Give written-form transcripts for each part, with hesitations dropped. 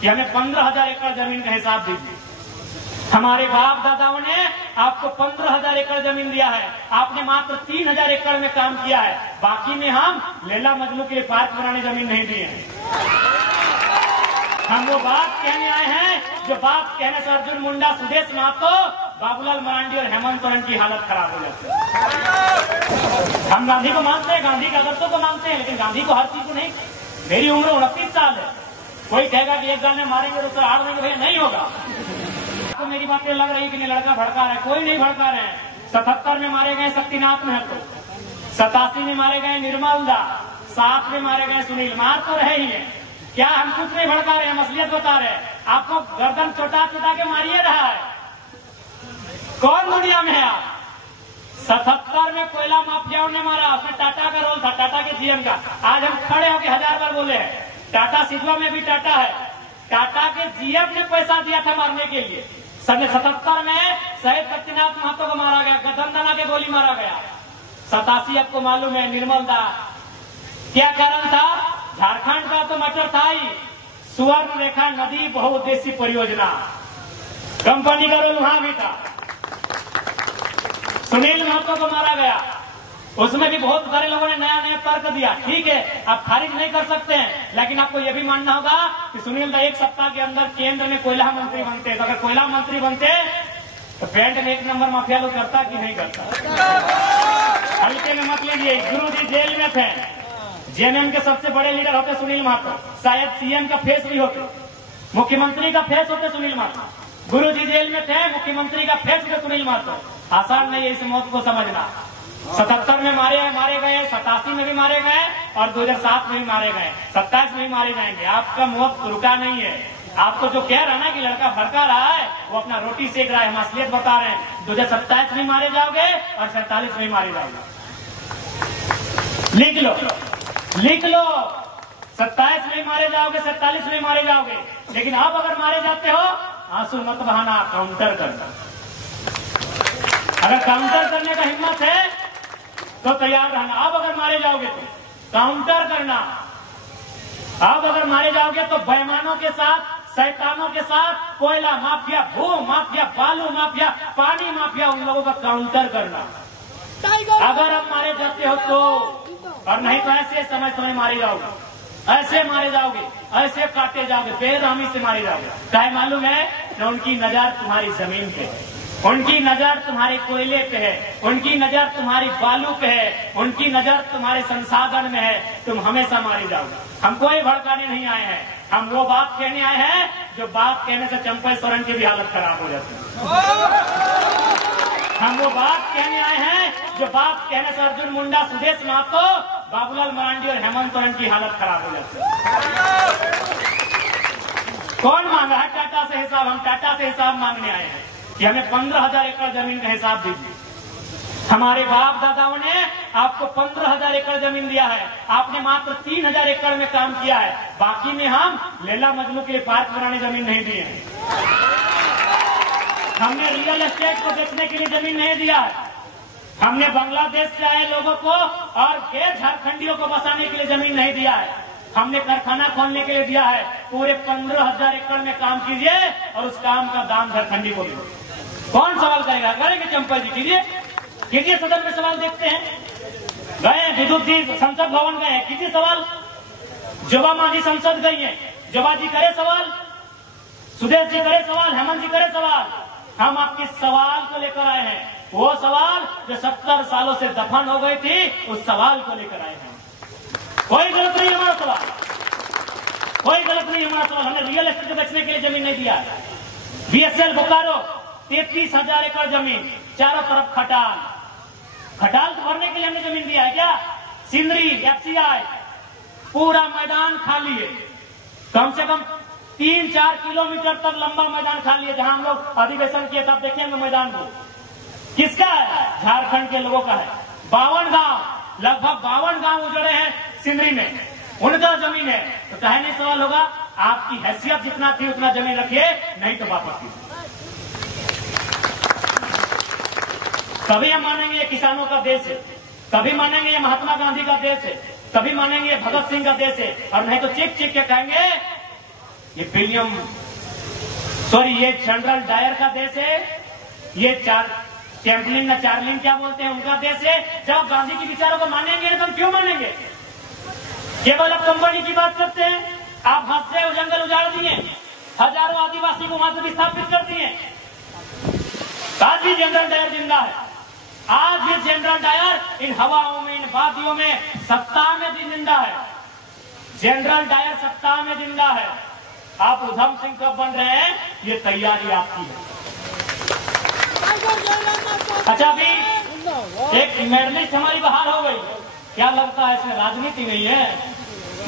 कि हमें 15,000 एकड़ जमीन का हिसाब दीजिए। हमारे बाप दादाओं ने आपको 15,000 एकड़ जमीन दिया है, आपने मात्र 3,000 एकड़ में काम किया है, बाकी में हम लैला मजनू के लिए पार्क बनाने जमीन नहीं दिए हैं। हम वो बात कहने आए हैं जो बात कहने से अर्जुन मुंडा, सुदेश महतो, बाबूलाल मरांडी और हेमंत सोरेन की हालत खराब हो जाती है। हम गांधी को मानते हैं, गांधी के आदर्शों को मानते हैं, लेकिन गांधी को हर चीज को नहीं। मेरी उम्र 29 साल है, कोई कहेगा कि एक गाल में मारेंगे तो उसे हार देंगे, भैया नहीं होगा। तो मेरी बातें लग रही कि नहीं लड़का भड़का रहा है, कोई नहीं भड़का रहे हैं। 77 में मारे गए शक्तिनाथ महतो, 87 में मारे गए निर्मल दास, 7 में मारे गए सुनील। मार तो रहे ही है, क्या हम कुछ नहीं भड़का रहे हैं, असलियत बता रहे हैं। आपको गर्दन चोटा चोटा के मारिए रहा है, कौन दुनिया में है आप? 77 में कोयला माफियाओं ने मारा, उसमें टाटा का रोल था, टाटा के जीएम का। आज हम खड़े होकर 1000 बार बोले हैं, टाटा सिल्वा में भी टाटा है, टाटा के जीएम ने पैसा दिया था मारने के लिए। 77 में शहीद शक्तिनाथ महतो को मारा गया, गठबंधन के गोली मारा गया। 87 आपको मालूम है निर्मल दास, क्या कारण था? झारखंड का तो मटर था ही, सुवर्ण रेखा नदी बहुउद्देशीय परियोजना, कंपनी का रोल वहां भी था। सुनील महतो को मारा गया, उसमें भी बहुत सारे लोगों ने नया नया तर्क दिया। ठीक है, आप खारिज नहीं कर सकते हैं, लेकिन आपको यह भी मानना होगा कि सुनील दा 1 सप्ताह के अंदर केंद्र में कोयला मंत्री बनते। तो अगर कोयला मंत्री बनते तो पैंट में 1 नंबर माफिया लोग करता कि नहीं करता? हल्के में मत लीजिए, गुरु जी जेल में थे, जेएमएम के सबसे बड़े लीडर होते सुनील महतो, शायद सीएम का फेस भी होते, मुख्यमंत्री का फेस होते सुनील महतो। गुरु जी जेल में थे, मुख्यमंत्री का फेस होते सुनील महतो। आसान नहीं है इस मौत को समझना। 77 में मारे गए, 87 में भी मारे गए और 2007 में भी मारे गए, 27 में भी मारे जाएंगे। आपका मौत रुका नहीं है। आपको जो कह रहा है ना कि लड़का भड़का रहा है, वो अपना रोटी सेक रहा है, हम असलियत बता रहे हैं। 2027 में मारे जाओगे और 47 में मारे जाओगे। लिख लो 27 में मारे जाओगे, 47 में मारे जाओगे। लेकिन आप अगर मारे जाते हो, आंसू मत बहाना, काउंटर करना। अगर काउंटर करने का हिम्मत है तो तैयार रहना। आप अगर मारे जाओगे तो काउंटर करना। आप अगर मारे जाओगे तो बेईमानों के साथ, शैतानों के साथ, कोयला माफिया, भू माफिया, बालू माफिया, पानी माफिया, उन लोगों का काउंटर करना। अगर आप मारे जाते हो तो, और नहीं तो ऐसे समय समय मारे जाओगे, ऐसे मारे जाओगे, ऐसे काटे जाओगे, बेरहमी से मारे जाओगे। चाहे मालूम है कि उनकी नजर तुम्हारी जमीन पे है, उनकी नजर तुम्हारे कोयले पे है, उनकी नजर तुम्हारी बालू पे है, उनकी नजर तुम्हारे संसाधन में है, तुम हमेशा मारे जाओगे। हम कोई भड़काने नहीं आए हैं, हम वो बात कहने आए हैं जो बात कहने से चंपा सोरेन की भी हालत खराब हो जाती है। हम वो बात कहने आए हैं जो बात कहने से अर्जुन मुंडा, सुदेश महतो, बाबूलाल मरांडी और हेमंत सोरेन की हालत खराब हो जाती है। कौन मांगा है टाटा से हिसाब? हम टाटा से हिसाब मांगने आए हैं कि हमें 15,000 एकड़ जमीन का हिसाब दीजिए। हमारे बाप दादाओं ने आपको 15,000 एकड़ जमीन दिया है, आपने मात्र 3,000 एकड़ में काम किया है, बाकी में हम लैला मजनू के लिए पार्क बनाने जमीन नहीं दिए हैं। हमने रियल एस्टेट को बेचने के लिए जमीन नहीं दिया है। हमने बांग्लादेश से आए लोगों को और गैर झारखंडियों को बसाने के लिए जमीन नहीं दिया है। हमने कारखाना खोलने के लिए दिया है। पूरे 15,000 एकड़ में काम कीजिए और उस काम का दाम झारखंडी को दीजिए। कौन सवाल करेगा? करेंगे चंपा जी, कीजिए सदन में सवाल। देखते हैं, गए विद्युत जी संसद भवन गए हैं, कीजिए सवाल। जोबा मांझी संसद गई है, जोबा जी करे सवाल, सुदेश जी करे सवाल, हेमंत जी करे सवाल। हम आपके सवाल को लेकर आए हैं, वो सवाल जो 70 सालों से दफन हो गई थी, उस सवाल को लेकर आए हैं। कोई गलत नहीं हमारा सवाल, कोई गलत नहीं हमारा सवाल। हमने रियल एस्टेट बेचने के लिए जमीन नहीं दिया। बीएसएल बोकारो 33,000 एकड़ जमीन, चारों तरफ खटाल तो भरने के लिए हमने जमीन दिया है क्या? सिंदरी, एफसीआई, पूरा मैदान खाली है। कम से कम 3-4 किलोमीटर तक लंबा मैदान खाली है। जहां हम लोग अधिवेशन किए तब देखेंगे मैदान को, किसका है? झारखंड के लोगों का है। 52 गांव, लगभग 52 गांव उजड़े हैं सिंदरी में, उनका जमीन है। तो चाहे नहीं सवाल होगा, आपकी हैसियत जितना थी उतना जमीन रखिए, नहीं तो वापस कीजिए। कभी हम मानेंगे ये किसानों का देश है, कभी मानेंगे ये महात्मा गांधी का देश है, कभी मानेंगे ये भगत सिंह का देश है, और नहीं तो चीख चीख के कहेंगे ये ये जनरल डायर का देश है, ये चैंपलिन चार्लिन क्या बोलते हैं उनका देश है। जब गांधी के विचारों को मानेंगे तो हम क्यों मानेंगे? केवल अब कंपनी की बात करते हैं। आप हंसते हो, जंगल उजाड़ दिए, हजारों आदिवासी को वहां से विस्थापित कर दिए। आज भी जनरल डायर जिंदा है। आज भी जनरल डायर इन हवाओं में, इन वादियों में, सत्ता में भी जिंदा है। जनरल डायर सत्ता में जिंदा है। आप उधम सिंह कब बन रहे हैं, ये तैयारी आपकी है। अच्छा, अभी एक मेडलिस्ट हमारी बहाल हो गई। क्या लगता है इसमें राजनीति नहीं है?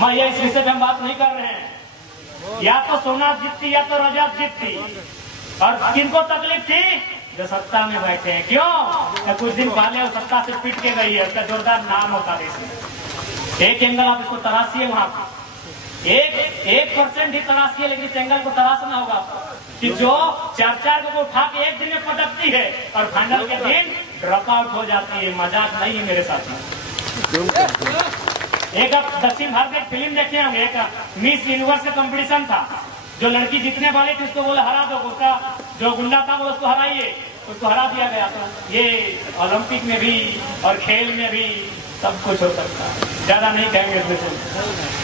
मैं ये इस विषय पे हम बात नहीं कर रहे हैं। या तो सोना जीतती या तो रजत जीतती। और किनको तकलीफ थी? जो सत्ता में बैठे हैं। क्यों? तो कुछ दिन पहले वो सत्ता से पिट के गई है, उसका जोरदार नाम होता है इसमें। एक एंगल आप इसको तराशिए, वहां पर 1% ही तराशिए, लेकिन इस एंगल को तराशना होगा कि जो 4 को उठा के एक दिन में पटकती है और फाइनल के दिन ड्रॉप आउट हो जाती है। मजाक नहीं है मेरे साथी। एक अब दक्षिण भारत में एक फिल्म देखे होंगे, एक मिस यूनिवर्स का कंपटीशन था। जो लड़की जीतने वाली थी उसको बोले हरा दो, उसका जो गुंडा था वो उसको हराइए, उसको हरा दिया गया। तो ये ओलंपिक में भी और खेल में भी सब कुछ हो सकता है। ज्यादा नहीं कहेंगे इसमें।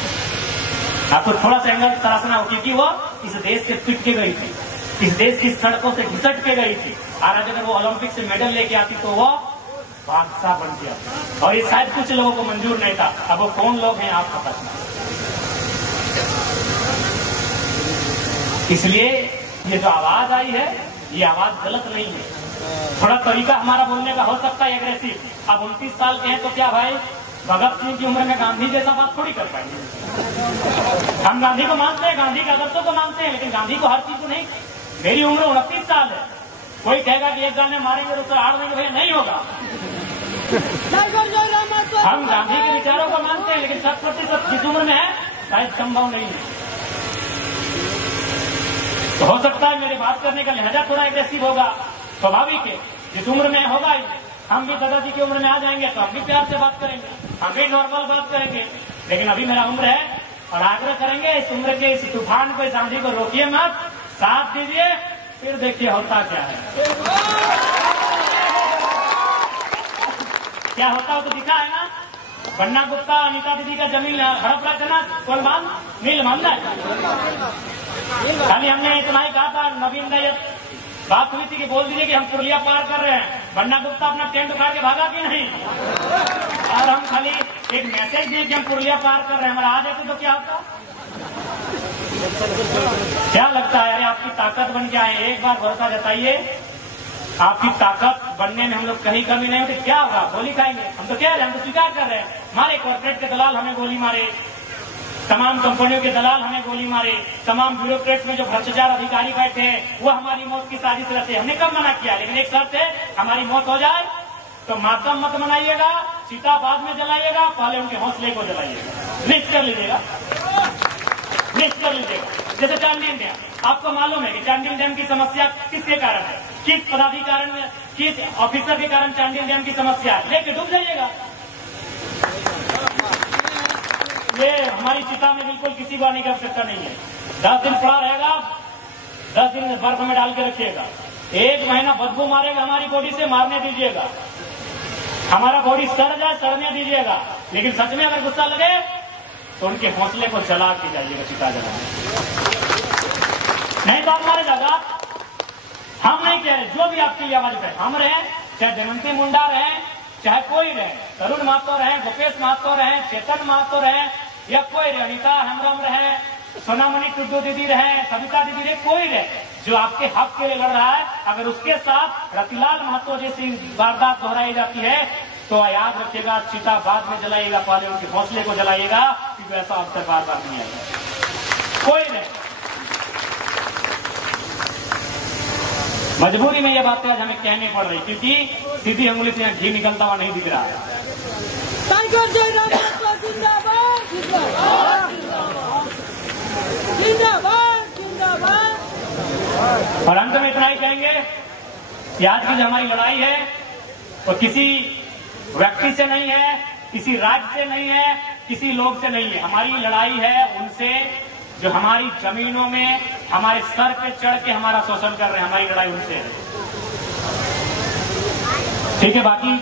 आपको थोड़ा सा एंगल तराशना हो, क्योंकि वो इस देश से पिट के गई थी, इस देश की सड़कों से घिसट के गई थी। और अगर वो ओलंपिक से मेडल लेके आती तो वो बादशाह बन गया। और ये शायद कुछ लोगों को मंजूर नहीं था। अब वो कौन लोग हैं आपका प्रश्न। इसलिए ये जो आवाज आई है, ये आवाज गलत नहीं है। थोड़ा तरीका हमारा बोलने का हो सकता है एग्रेसिव। अब 29 साल के हैं तो क्या भाई भगत सिंह की उम्र में गांधी जैसा बात थोड़ी कर पाएंगे। हम गांधी को मानते हैं, गांधी के आदर्शों को मानते हैं, लेकिन गांधी को हर चीज को नहीं। मेरी उम्र 29 साल है। कोई कहेगा कि एक गाने मारेंगे तो 8 महीने भैया नहीं होगा। हम गांधी के विचारों को मानते हैं, लेकिन 100% जिस उम्र में है शायद संभव नहीं है। तो हो सकता है मेरे बात करने का लहजा थोड़ा एग्रेसिव होगा, स्वाभाविक है। जिस उम्र में होगा ही, हम भी दादाजी की उम्र में आ जाएंगे तो हम भी प्यार से बात करेंगे, हम भी नॉर्मल बात करेंगे। लेकिन अभी मेरा उम्र है और आग्रह करेंगे इस उम्र के इस तूफान को, इस आंधी को रोकिए मत, साथ दीजिए, फिर देखिए होता क्या है। क्या होता हो तो दिखा है ना। बन्ना गुप्ता अनीता दीदी का जमीन हड़प रहा था ना, कौन मान नील मामला है। खाली हमने इतना ही कहा था, नवीन दैयत बात हुई थी कि बोल दीजिए कि हम पुरलिया पार कर रहे हैं। बन्ना गुप्ता अपना टेंट उखाड़ के भागा कि नहीं। और हम खाली एक मैसेज दिए कि हम पुरलिया पार कर रहे हैं, हमारा आ जाते तो क्या होता। क्या लगता है? अरे आपकी ताकत बन के आए, एक बार भरोसा जताइए, आपकी ताकत बनने में हम लोग कहीं कमी नहीं होती। क्या होगा? गोली खाएंगे। हम तो कह रहे हैं, हम तो स्वीकार कर रहे हैं। हमारे कॉर्पोरेट के दलाल हमें गोली मारे, तमाम कंपनियों के दलाल हमें गोली मारे, तमाम ब्यूरोक्रेट में जो भ्रष्टाचार अधिकारी बैठे हैं वो हमारी मौत की साजिश रचते हैं। हमने कब मना किया? लेकिन एक शर्त है, हमारी मौत हो जाए तो मातम मत मनाइएगा, चिता बाद में जलाइएगा, पहले उनके हौसले को जलाइएगा। लिस्ट कर लीजिएगा, लिस्ट कर लीजिएगा। जैसे चांडिल डैम, आपको मालूम है कि चांडिल डैम की समस्या किसके कारण है, किस पदाधिकारी में, किस ऑफिसर के कारण चांडिल डैम की समस्या है, लेके डूब जाइएगा। ये हमारी चिता में बिल्कुल किसी बात की आवश्यकता नहीं है। 10 दिन पड़ा रहेगा, 10 दिन बर्फ में डाल के रखिएगा, 1 महीना बदबू मारेगा हमारी बॉडी से, मारने दीजिएगा। हमारा बॉडी सड़ जाए, सड़ने दीजिएगा। लेकिन सच में अगर गुस्सा लगे तो उनके हौसले को जला के जाइएगा, चिता जलाने। नहीं तो आप मारे जाएगा। हम नहीं कह रहे, जो भी आपके लिए आवाज उठाए, हम रहे, चाहे जयंती मुंडा रहे, चाहे कोई रहे, तरुण महतो रहे, भूपेश महतो रहे, चेतन महतो रहे, या कोई रहे, अनिता हेम्ब्रम रहे, सोनामणि टुड्डू दीदी रहे, सविता दीदी रहे, कोई रहे, जो आपके हक के लिए लड़ रहा है, अगर उसके साथ रतिलाल महतो जैसी वारदात दोहराई जाती है तो याद रखिएगा, चिता बाद में जलाइएगा, पहले उनके हौसले को जलाइएगा, क्योंकि ऐसा अवसर बार बार नहीं आएगा। कोई नहीं। मजबूरी में ये बातें आज हमें कहनी पड़ रही, क्योंकि सीधी अंगुली से यहाँ घी निकलता हुआ नहीं दिख रहा है। और अंत में इतना ही कहेंगे कि आज की जो हमारी लड़ाई है वो किसी व्यक्ति से नहीं है, किसी राज्य से नहीं है, किसी लोग से नहीं है। हमारी लड़ाई है उनसे जो हमारी जमीनों में हमारे सर पे चढ़ के हमारा शोषण कर रहे हैं। हमारी लड़ाई उनसे है। ठीक है, बाकी